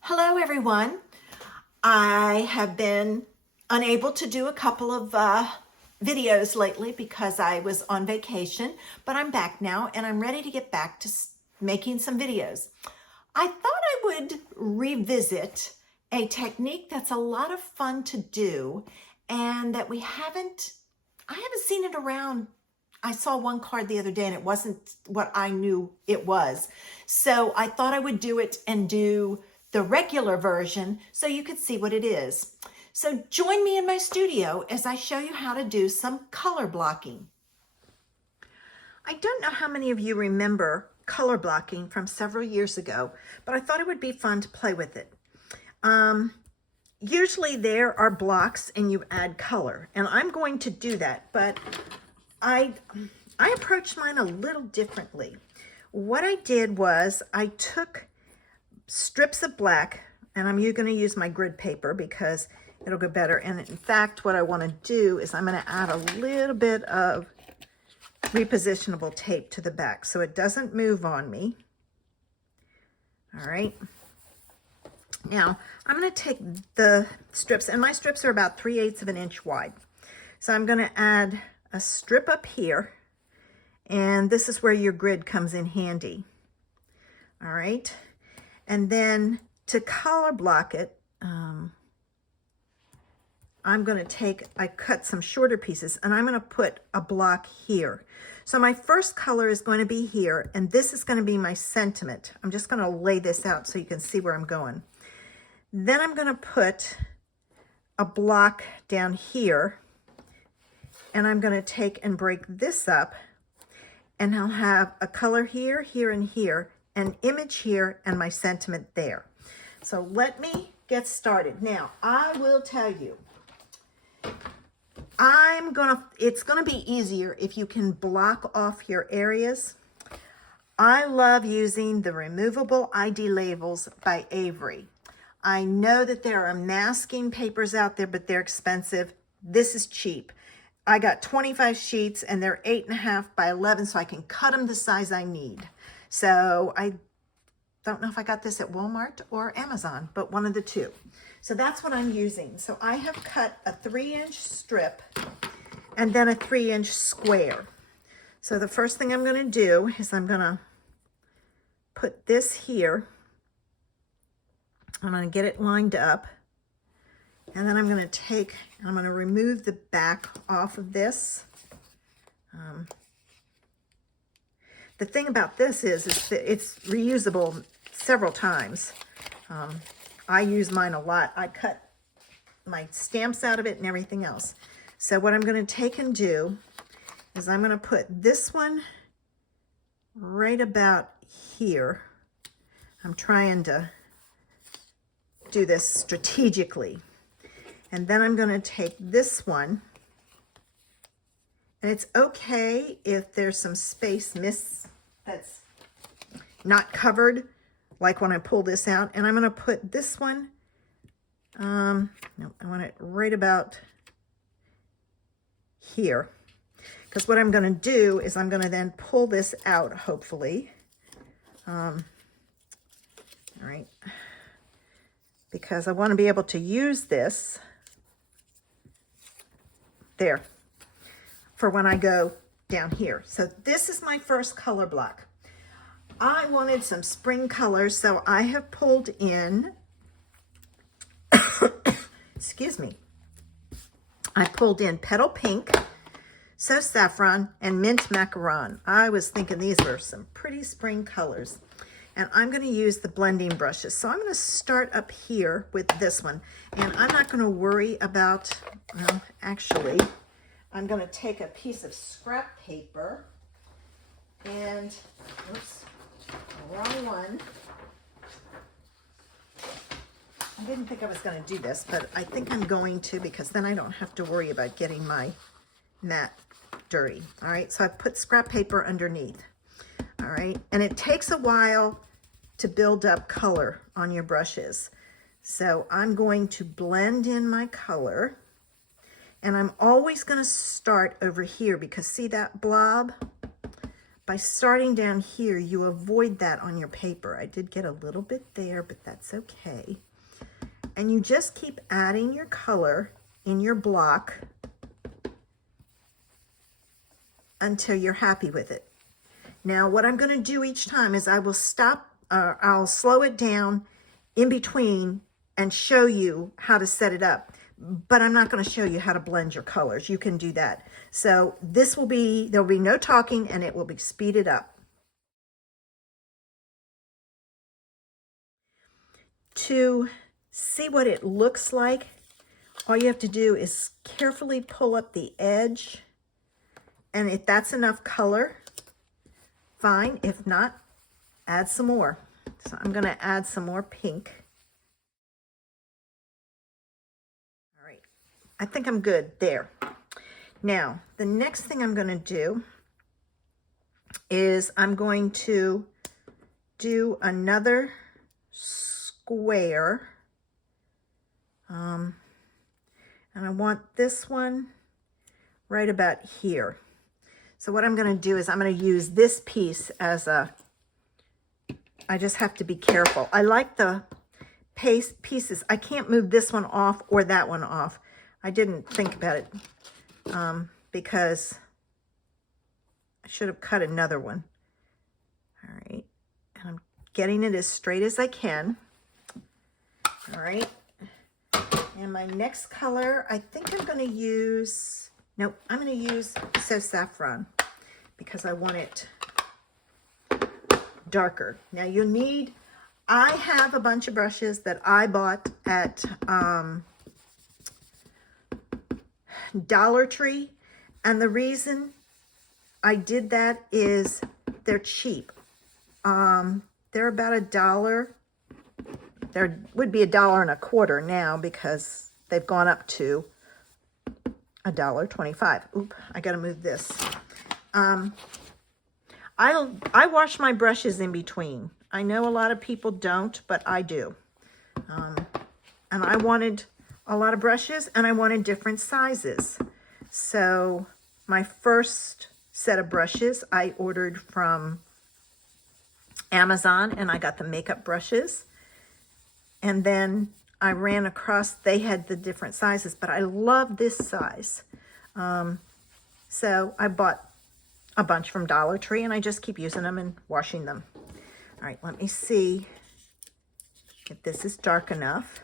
Hello everyone. I have been unable to do a couple of videos lately because I was on vacation, but I'm back now and I'm ready to get back to making some videos. I thought I would revisit a technique that's a lot of fun to do and that I haven't seen it around. I saw one card the other day and it wasn't what I knew it was. So I thought I would do it and do the regular version so you could see what it is. So join me in my studio as I show you how to do some color blocking. I don't know how many of you remember color blocking from several years ago, but I thought it would be fun to play with it. Usually there are blocks and you add color, and I'm going to do that, but I approached mine a little differently. What I did was I took strips of black, and I'm going to use my grid paper because it'll go better. And in fact, what I want to do is I'm going to add a little bit of repositionable tape to the back so it doesn't move on me. All right. Now, I'm going to take the strips, and my strips are about 3/8 of an inch wide. So I'm going to add a strip up here, and this is where your grid comes in handy. All right. And then to color block it, I'm going to I cut some shorter pieces and I'm going to put a block here. So my first color is going to be here, and this is going to be my sentiment. I'm just going to lay this out so you can see where I'm going. Then I'm going to put a block down here, and I'm going to take and break this up, and I'll have a color here, here, and here, an image here, and my sentiment there. So let me get started. Now, I will tell you, it's gonna be easier if you can block off your areas. I love using the removable ID labels by Avery. I know that there are masking papers out there, but they're expensive. This is cheap. I got 25 sheets and they're 8.5 by 11, so I can cut them the size I need. So I don't know if I got this at Walmart or Amazon, but one of the two. So that's what I'm using. So I have cut a 3-inch strip and then a 3-inch square. So the first thing I'm going to do is I'm going to put this here. I'm going to get it lined up. And then I'm going to remove the back off of this. The thing about this is that it's reusable several times. I use mine a lot. I cut my stamps out of it and everything else. So what I'm going to take and do is I'm going to put this one right about here. I'm trying to do this strategically. And then I'm going to take this one, and it's okay if there's some space that's not covered, like when I pull this out. And I'm going to put this one, no, I want it right about here. Because what I'm going to do is I'm going to then pull this out, hopefully. All right. Because I want to be able to use this there for when I go down here. So this is my first color block. I wanted some spring colors, so I have pulled in, excuse me, I pulled in Petal Pink, So Saffron, and Mint Macaron. I was thinking these were some pretty spring colors. And I'm going to use the blending brushes. So I'm going to start up here with this one. And I'm not going to worry about, well, actually, I'm going to take a piece of scrap paper and, oops, wrong one. I didn't think I was going to do this, but I think I'm going to, because then I don't have to worry about getting my mat dirty. All right, so I've put scrap paper underneath. All right, and it takes a while to build up color on your brushes. So I'm going to blend in my color, and I'm always going to start over here because see that blob? by starting down here, you avoid that on your paper. I did get a little bit there, but that's okay. And you just keep adding your color in your block until you're happy with it. Now, what I'm going to do each time is I will stop, I'll slow it down in between and show you how to set it up. But I'm not going to show you how to blend your colors. You can do that. So this will be, there'll be no talking and it will be speeded up. To see what it looks like, all you have to do is carefully pull up the edge. And if that's enough color, fine. If not, add some more. So I'm going to add some more pink. All right, I think I'm good there. Now, the next thing I'm going to do is I'm going to do another square. And I want this one right about here. So what I'm going to do is I'm going to use this piece as a, I just have to be careful. I like the pieces. I can't move this one off or that one off. I didn't think about it because I should have cut another one. All right. And I'm getting it as straight as I can. All right. And my next color, I think I'm going to use, nope, I'm going to use So Saffron because I want it darker. Now you'll need, I have a bunch of brushes that I bought at Dollar Tree. And the reason I did that is they're cheap. They're about $1. There would be $1.25 now because they've gone up to $1.25. Oop, I gotta move this. I wash my brushes in between. I know a lot of people don't, but I do. And I wanted a lot of brushes and I wanted different sizes. So my first set of brushes I ordered from Amazon and I got the makeup brushes. And then I ran across, they had the different sizes, but I love this size. So I bought a bunch from Dollar Tree and I just keep using them and washing them. All right, let me see if this is dark enough.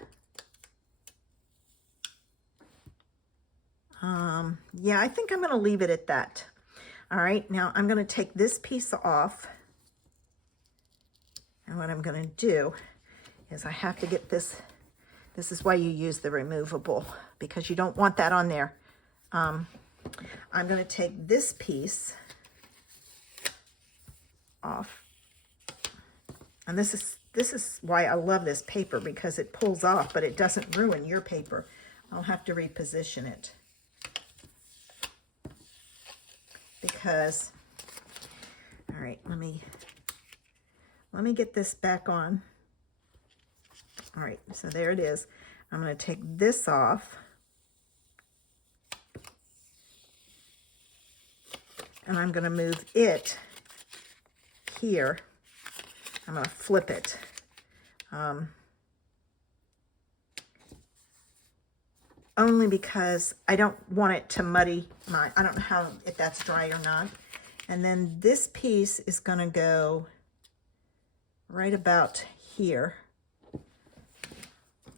Yeah, I think I'm going to leave it at that. All right, now I'm going to take this piece off. And what I'm going to do is I have to get this. This is why you use the removable, because you don't want that on there. I'm going to take this piece off. And this is why I love this paper, because it pulls off, but it doesn't ruin your paper. I'll have to reposition it. Because, all right, let me get this back on. All right, so there it is. I'm going to take this off. And I'm going to move it here. I'm going to flip it. Only because I don't want it to muddy my, I don't know how, if that's dry or not. And then this piece is going to go right about here.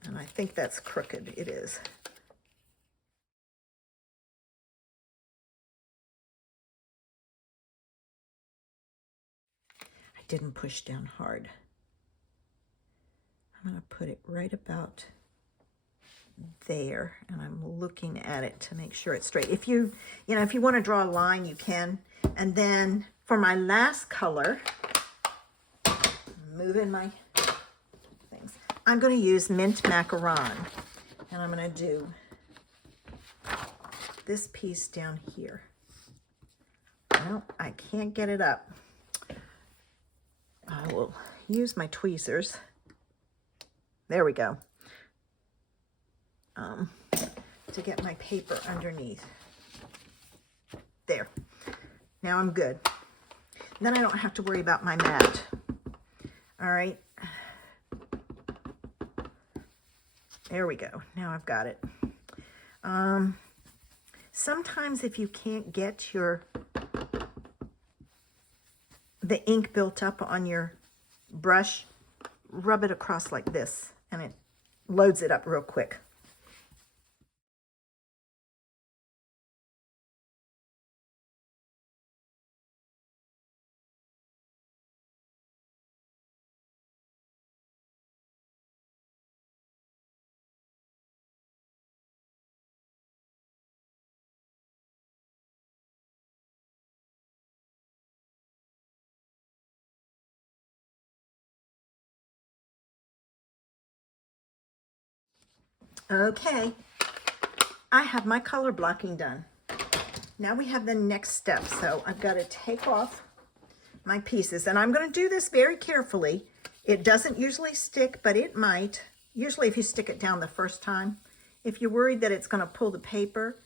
And I think that's crooked. It is. I didn't push down hard. I'm going to put it right about there, and I'm looking at it to make sure it's straight. If you want to draw a line, you can. And then for my last color, moving my things, I'm going to use mint macaron, and I'm going to do this piece down here. Well, I can't get it up. I will use my tweezers. There we go. To get my paper underneath. There. Now I'm good. Then I don't have to worry about my mat. All right. There we go. Now I've got it. Sometimes if you can't get the ink built up on your brush, rub it across like this, and it loads it up real quick. Okay, I have my color blocking done. Now we have the next step. So I've got to take off my pieces, and I'm going to do this very carefully. It doesn't usually stick, but it might. Usually if you stick it down the first time, if you're worried that it's going to pull the paper,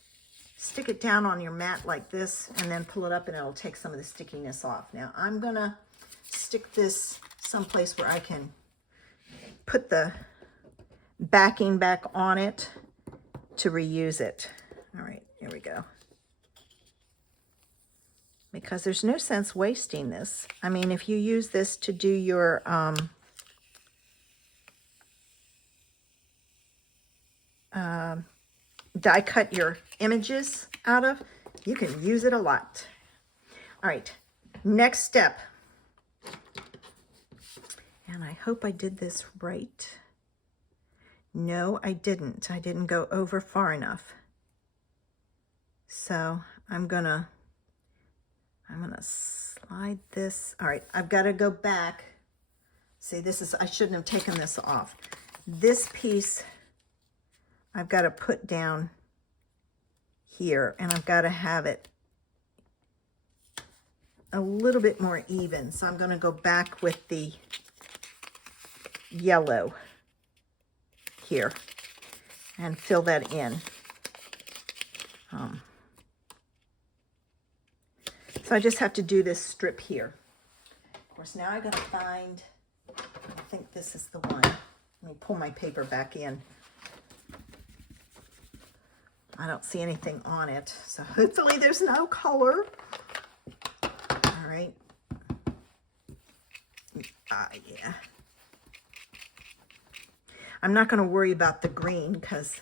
stick it down on your mat like this and then pull it up and it'll take some of the stickiness off. Now I'm going to stick this someplace where I can put the backing back on it to reuse it. All right, here we go. Because there's no sense wasting this. I mean, if you use this to do your die cut your images out of, you can use it a lot. All right, next step. And I hope I did this right. No, I didn't. I didn't go over far enough. So I'm gonna slide this. All right, I've got to go back. See, this is, I shouldn't have taken this off. This piece I've got to put down here, and I've got to have it a little bit more even. So I'm going to go back with the yellow here and fill that in. So I just have to do this strip here. Of course, now I got to find, I think this is the one. Let me pull my paper back in. I don't see anything on it, so hopefully there's no color. All right. Yeah. I'm not going to worry about the green because